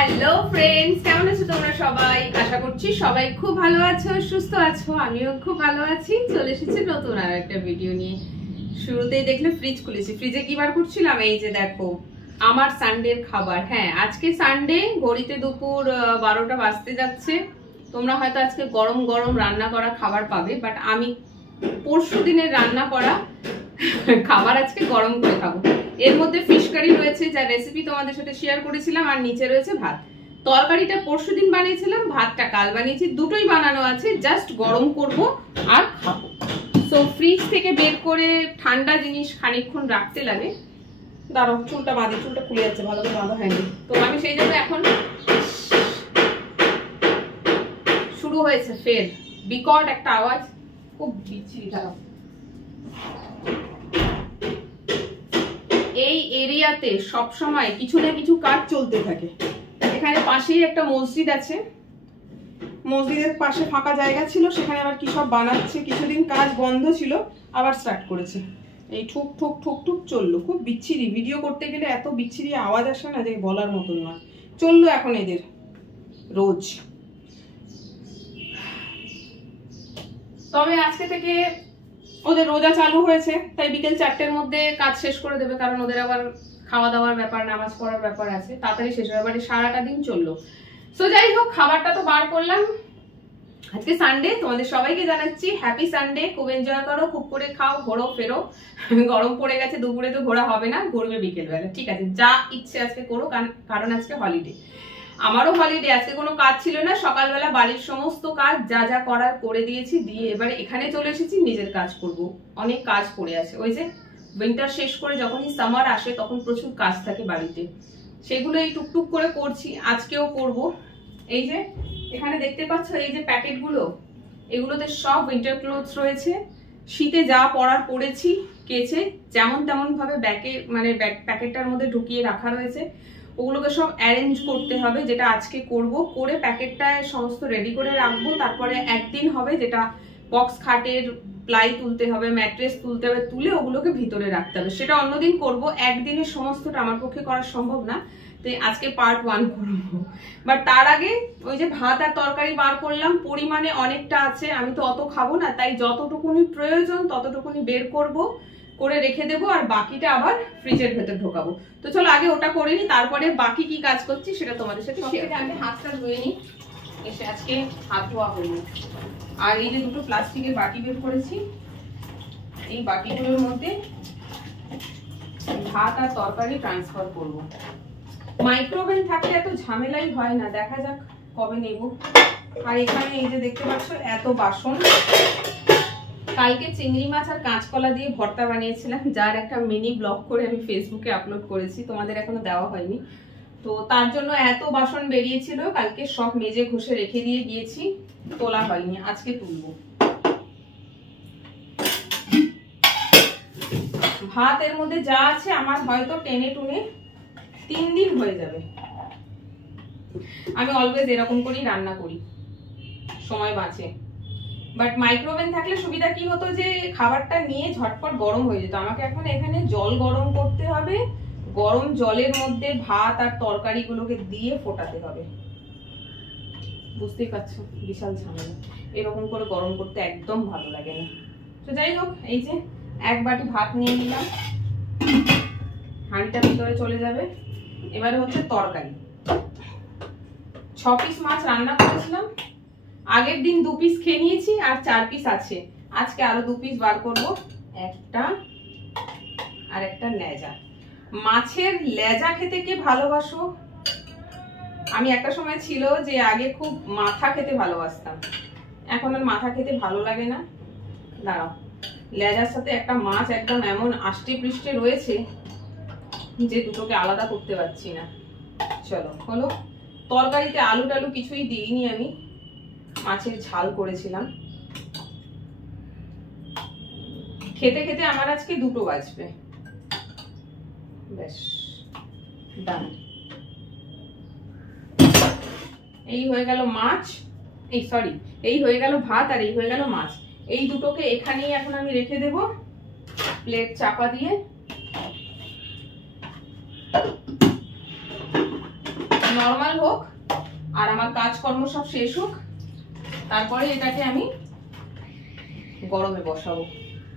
Hello friends, কেমন আছো তোমরা সবাই? আশা করছি সবাই খুব ভালো আছো, সুস্থ আছো। আমিও খুব ভালো আছি। চলে এসেছি নতুন আর একটা ভিডিও নিয়ে। শুরুতেই দেখলে ফ্রিজ খুলেছি। ফ্রিজে কি বার করছিলাম, এই যে দেখো আমার সানডের খাবার। হ্যাঁ, আজকে সানডে, ঘড়িতে দুপুর 12টা বাজতে যাচ্ছে। তোমরা হয়তো আজকে গরম গরম রান্না করা খাবার পাবে, বাট আমি পরশু দিনের রান্না করা খাবার আজকে গরম করে খাবো। এর মধ্যে ফিশ কারি রয়েছে, যার রেসিপি তোমাদের সাথে শেয়ার করেছিলাম, আর নিচে রয়েছে ভাত। তরকারিটা পরশু দিন বানিয়েছিলাম, ভাতটা কাল বানিয়েছি, দুটোই বানানো আছে, জাস্ট গরম করব আর খাবো। সো ফ্রিজ থেকে বের করে ঠান্ডা জিনিস খানিকক্ষণ রাখতে লাগে। দাঁড়াও, চুলটা বাঁধি, চুলটা খুলে যাচ্ছে, ভালো করে বাঁধা হয়নি তো। আমি সেই জন্য এখন শুরু হয়েছে ফের বিকট একটা আওয়াজ, খুব বিচ্ছিরি। দাঁড়াও, এই এরিয়াতে সব সময় কিছু না কিছু কাজ চলতে থাকে। এখানে পাশেই একটা মসজিদ আছে, মসজিদের পাশে ফাঁকা জায়গা ছিল, সেখানে আবার কি সব বানাচ্ছে। কিছুদিন কাজ বন্ধ ছিল, আবার স্টার্ট করেছে। এই ঠুক ঠুক ঠুক ঠুক চললো, খুব বিচ্ছিরি। ভিডিও করতে গেলে এত বিচ্ছিরি আওয়াজ আসে না যে বলার মতন নয়। চললো এখন এদের রোজ। তবে আজকে থেকে ওদের রোজা চালু হয়েছে, তাই বিকেল 4টের মধ্যে কাজ শেষ করে দেবে, কারণ ওদের আবার খাওয়া দাওয়ার ব্যাপার, নামাজ পড়ার ব্যাপার আছে, তাড়াতাড়ি শেষ হয়ে যাবে। সারাটা দিন চললো। সো যাই হোক, খাবারটা তো বার করলাম। আজকে সানডে, তোমাদের সবাইকে জানাচ্ছি হ্যাপি সানডে। খুব এনজয় করো, খুব করে খাও, ঘোরো ফেরো। গরম পড়ে গেছে, দুপুরে তো ঘোরা হবে না, ঘুরবে বিকেলবেলা, ঠিক আছে? যা ইচ্ছে আজকে করো, কারণ আজকে হলিডে। আমারও হলিডে, আজকে কোনো কাজ ছিল না। সকালবেলা বাড়ির সমস্ত কাজ যা যা করার করে দিয়েছি, দিয়ে এবারে এখানে চলে এসেছি, নিজের কাজ করব। অনেক কাজ পড়ে আছে। ওই যে উইন্টার শেষ করে যখনই সামার আসে, তখন প্রচুর কাজ থাকে বাড়িতে, সেগুলো এই টুকটুক করে করছি। আজকেও করব। এই যে এখানে দেখতে পাচ্ছ, এই যে প্যাকেটগুলো, এগুলোতে সব উইন্টার ক্লোথস রয়েছে। শীতে যা পরার পরেছি, কেচে যেমন তেমন ভাবে ব্যাগে, মানে প্যাকেটটার মধ্যে ঢুকিয়ে রাখা রয়েছে। ওগুলোকে সব অ্যারেঞ্জ করতে হবে, যেটা আজকে করব। করে প্যাকেটটায় সমস্ত রেডি করে রাখবো। তারপরে একদিন হবে যেটা বক্স খাটের প্লাই তুলতে হবে, ম্যাট্রেস তুলতে হবে, তুলে ওগুলোকে ভিতরে রাখতে হবে, সেটা অন্যদিন করব। একদিনে সমস্তটা আমার পক্ষে করা সম্ভব না, তাই আজকে পার্ট 1 করবো। বাট তার আগে ওই যে ভাত আর তরকারি বার করলাম, পরিমাণে অনেকটা আছে, আমি তো অত খাবো না, তাই যতটুকুনি প্রয়োজন ততটুকুনি বের করব, করে রেখে দেবো, আর বাকিটা আবার ফ্রিজের ভেতর ঢোকাবো। তো চলো আগে ওটা করে নি, তারপরে বাকি কি কাজ করছি সেটা তোমাদের সাথে শেয়ার। আমি হাতটা ধুয়ে নিই, এসে আজকে হাত ধোয়া হয়নি। আর এই যে দুটো প্লাস্টিকের বাটি বের করেছি, এই বাটিগুলোর মধ্যে ভাত আর তরকারি ট্রান্সফার করব। মাইক্রোওভেন থাকলে এত ঝামেলাই হয় না, দেখা যাক কবে নেব। আর এখানে এই যে দেখতে পাচ্ছ এত বাসন। কালকে চিংড়ি মাছ আর কাঁচকলা দিয়ে ভর্তা বানিয়েছিলাম, যার একটা মিনি ব্লগ করে আমি ফেসবুকে আপলোড করেছি, তোমাদের এখনো দেওয়া হয়নি। তো তার জন্য এত বাসন বেরিয়েছিল, কালকে সব মেজে ঘষে রেখে দিয়ে গিয়েছি, তোলা হয়নি, আজকে তুলবো। ভাত এর মধ্যে যা আছে আমার হয়তো টেনে টুনে 3 দিন হয়ে যাবে। আমি অলওয়েজ এরকম করেই রান্না করি, সময় বাঁচে। বাট মাইক্রোওভেন থাকলে সুবিধা কি হতো, যে খাবারটা নিয়ে ঝটপট গরম হয়ে যেত। আমাকে এখন এখানে জল গরম করতে হবে, গরম জলের মধ্যে ভাত আর তরকারিগুলোকে দিয়ে ফোটাতে হবে। বুঝতেই পারছো, বিশাল ঝামেলা। এরকম করে গরম করতে একদম ভালো লাগে না। তো যাই হোক, এই যে 1 বাটি ভাত নিয়ে নিলাম, হাঁড়িটা ভিতরে চলে যাবে। এবারে হচ্ছে তরকারি। 6 পিস মাছ রান্না করেছিলাম, আগের দিন 2 পিস খেয়ে নিয়েছি, আর 4 পিস আছে। আজকে আরো 2 পিস বার করব, একটা আর একটা লেজা। মাছের লেজা খেতে কে ভালোবাসো? আমি একটা সময় ছিল যে আগে খুব মাথা খেতে ভালোবাসতাম, এখন আর মাথা খেতে ভালো লাগে না। দাঁড়াও, লেজার সাথে একটা মাছ একদম এমন আষ্টে পৃষ্ঠে রয়েছে যে দুটোকে আলাদা করতে পারছি না। চলো হলো। তরকারিতে আলু টালু কিছুই দিইনি আমি, মাছের ঝাল করেছিলাম। খেতে খেতে আমার আজকে 2টো বাজবে। বেশ, ডান। এই হয়ে গেল মাছ, এই হয়ে গেল ভাত, আর এই হয়ে গেল মাছ। এই দুটোকে এখানেই এখন আমি রেখে দেব, প্লেট চাপা দিয়ে। নর্মাল হোক আর আমার কাজকর্ম সব শেষ হোক, তারপরে এটাকে আমি গরমে বসাবো।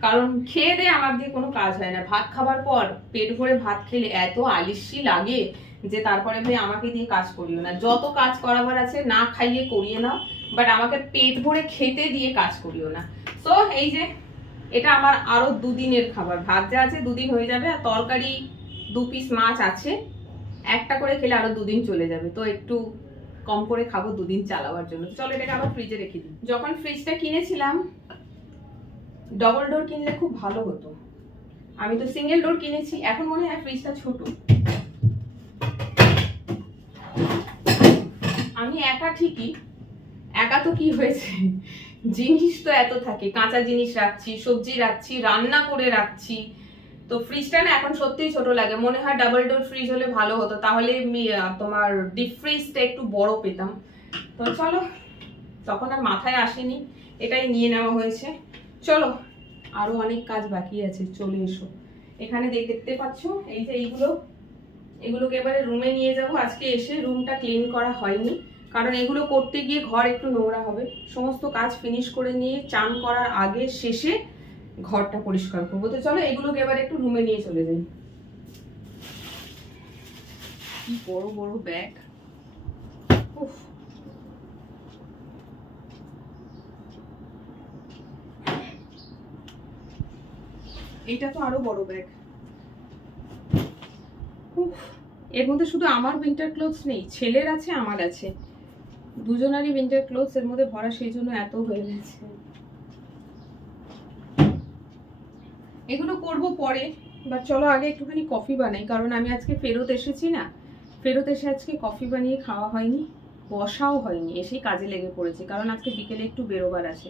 কারণ খেয়ে দিয়ে আমার দিয়ে কোনো কাজ হয় না। ভাত খাবার পর পেট ভরে ভাত খেলে এত আলিস্যি লাগে যে তারপরে ভাই আমাকে দিয়ে কাজ করিও না। যত কাজ করাবার আছে না খাইয়ে করিয়ে নাও, বাট আমাকে পেট ভরে খেতে দিয়ে কাজ করিও না। তো এই যে এটা আমার আরো 2 দিনের খাবার। ভাত যা আছে 2 দিন হয়ে যাবে, আর তরকারি 2 পিস মাছ আছে, একটা করে খেলে আরো 2 দিন চলে যাবে। তো একটু কম করে খাবো 2 দিন চালাবার জন্য। চলো এটাকে আবার ফ্রিজে রেখে দিই। যখন ফ্রিজটা কিনেছিলাম ডবল ডোর কিনলে খুব ভালো হতো, আমি তো সিঙ্গেল ডোর কিনেছি। এখন মনে হয় ফ্রিজটা ছোট। আমি একা ঠিকই, একা তো কি হয়েছে, জিনিস তো এত থাকে, কাঁচা জিনিস রাখছি, সবজি রাখছি, রান্না করে রাখছি। তো ফ্রিজটা না এখন সত্যিই ছোট লাগে। মনে হয় ডাবল ডোর ফ্রিজ হলে ভালো হতো, তাহলে তোমার ডিপ ফ্রিজটা একটু বড় পেতাম। তো চলো, তখন আর মাথায় আসেনি, এটাই নিয়ে নেওয়া হয়েছে। চলো আরো অনেক কাজ বাকি আছে, চলে এসো। এখানে দেখতে পাচ্ছ এই যে এগুলোকে এবারে রুমে নিয়ে যাব। আজকে এসে রুমটা ক্লিন করা হয়নি, কারণ এগুলো করতে গিয়ে ঘর একটু নোংরা হবে। সমস্ত কাজ ফিনিশ করে নিয়ে চান করার আগে শেষে ঘরটা পরিষ্কার করবো। তো চলো এগুলোকে এবার একটু রুমে নিয়ে চলে যাই। কি বড় বড় ব্যাগ, উফ। এইটা তো আরো বড় ব্যাগ, উফ। এর মধ্যে শুধু আমার উইন্টার ক্লোথস নেই, ছেলের আছে আমার আছে, দুজনারই উইন্টার ক্লোথস এর মধ্যে ভরা, সেই জন্য এত হয়ে গেছে। এগুলো করব পরে, বাট চলো আগে একটুখানি কফি বানাই। কারণ আমি আজকে ফেরত এসেছি না, ফেরত এসে আজকে কফি বানিয়ে খাওয়া হয়নি, বসাও হয়নি, এসেই কাজে লেগে পড়েছি। কারণ আজকে বিকেলে একটু বেরোবার আছে।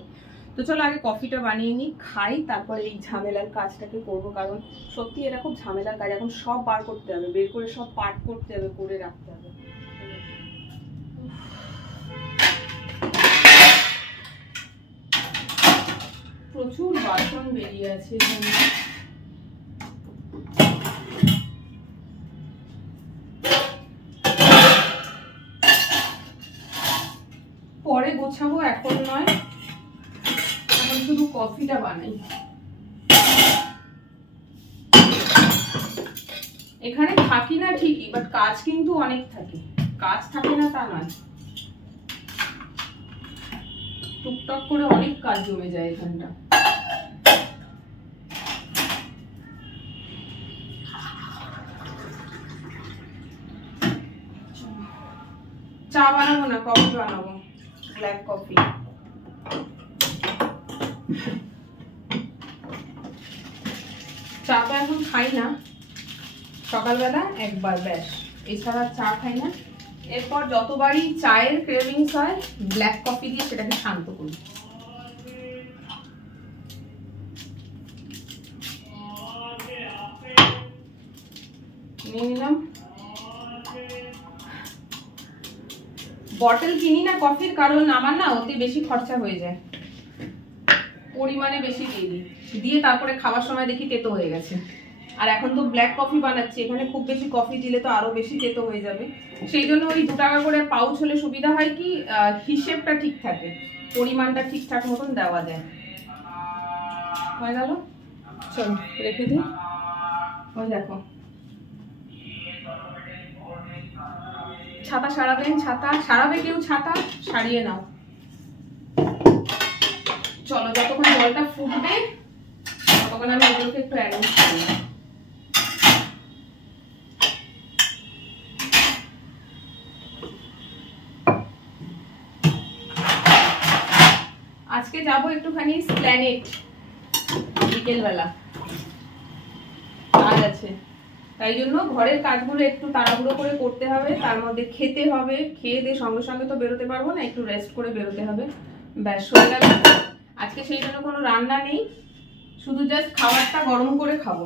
তো চলো আগে কফিটা বানিয়ে নিই, খাই, তারপরে এই ঝামেলার কাজটাকে করব। কারণ সত্যি এটা খুব ঝামেলার কাজ। এখন সব বার করতে হবে, বের করে সব পার্ট করতে হবে, করে রাখতে হবে। প্রচুর বাসন বেরিয়ে আছে এখানে। পরে গোছাবো, এখন নয়, এখন শুধু কফিটা বানাই। এখানে থাকি না ঠিকই, বাট কাজ কিন্তু অনেক থাকে। কাজ থাকে না তা নয়, টুকটাক করে অনেক কাজ জমে যায় এখানটা। চা বানাবো না, কফি বানাবো, ব্ল্যাক কফি। চা তো এখন খাই না, সকালবেলা একবার ব্যাস, এছাড়া চা খাই না। এরপর যতবারই চায়ের ক্রেভিংস হয় ব্ল্যাক কফি দিয়ে সেটাকে শান্ত করি। নিয়ে নিলাম। বটল কিনি না কফির, কারণ আমার না ওতে বেশি খরচা হয়ে যায়, পরিমাণে বেশি দিয়ে দিই, দিয়ে তারপরে খাওয়ার সময় দেখি তেতো হয়ে গেছে। আর এখন তো ব্ল্যাক কফি বানাচ্ছি, এখানে খুব বেশি কফি দিলে তো আরো বেশি তেতো হয়ে যাবে। সেই জন্য ওই 2 টাকা করে পাউচ হলে সুবিধা হয় কি, হিসেবটা ঠিক থাকে, পরিমাণটা ঠিকঠাক মতন দেওয়া যায়। হয়ে গেল, চল রেখে দিই। ওই দেখো ছাতা সারাবেন, ছাতা সারাবে কেউ, ছাতা সারিয়ে নাও। চলো যতক্ষণ জলটা ফুটবে ততক্ষণ আমি এগুলোকে একটু অ্যারেঞ্জ করি। আজকে যাবো একটুখানি স্প্ল্যানেড, বিকেলবেলা কাজ আছে, তাই জন্য ঘরের কাজগুলো একটু তাড়াহুড়ো করে করতে হবে, তার মধ্যে খেতে হবে, খেয়ে দিয়ে সঙ্গে সঙ্গে তো বেরোতে পারবো না, একটু রেস্ট করে বেরোতে হবে। ব্যাস হয়ে গেল। আজকে সেই জন্য কোনো রান্না নেই, শুধু জাস্ট খাবারটা গরম করে খাবো।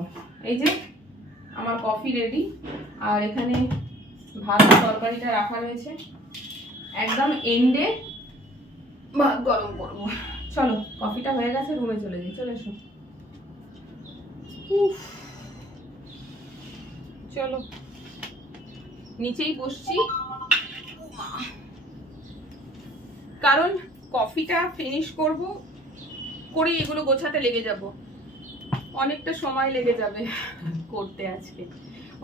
এই যে আমার কফি রেডি, আর এখানে ভাত তরকারিটা রাখা রয়েছে, একদম এন্ডে ভাত গরম করবো। চলো কফিটা হয়ে গেছে, রুমে চলে যাই, চলে এসো। চলো নিচেই বসছি, কারণ কফিটা ফিনিশ করব, করে এগুলো গোছাতে লেগে যাব, অনেকটা সময় লেগে যাবে করতে। আজকে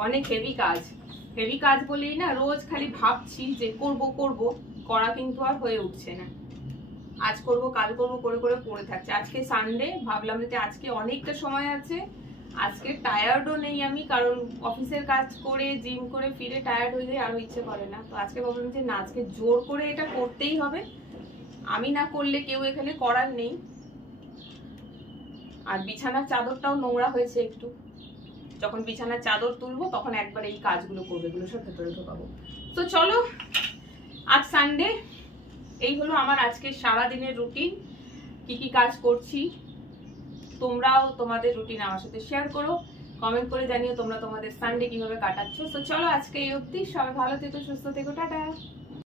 অনেক হেভি কাজ বলেই না রোজ খালি ভাবছি যে করব করা কিন্তু আর হয়ে উঠছে না। আজ করব কাল করব করে করে পড়ে থাকছে। আজকে সানডে, ভাবলাম যে আজকে অনেকটা সময় আছে, আজকে টায়ার্ডও নেই আমি, কারণ অফিসের কাজ করে জিম করে ফিরে টায়ার্ড হয়ে যায়, আরো ইচ্ছে করে না। তো আজকে ভাবলাম যে না, আজকে জোর করে এটা করতেই হবে, আমি না করলে কেউ এখানে করার নেই। আর বিছানার চাদরটাও নোংরা হয়েছে একটু, যখন বিছানার চাদর তুলবো তখন একবার এই কাজগুলো করবে, এগুলো সব ভেতরে ঢোকাবো। তো চলো, আজ সানডে, এই হলো আমার আজকে সারাদিনের রুটিন, কি কি কাজ করছি। তোমরাও তোমাদের রুটিন আমার সাথে শেয়ার করো, কমেন্ট করে জানিও তোমরা তোমাদের সানডে কিভাবে কাটাচ্ছ। তো চলো আজকে এই অবধি, সবাই ভালো থেকো, সুস্থ থেকো, টাটা।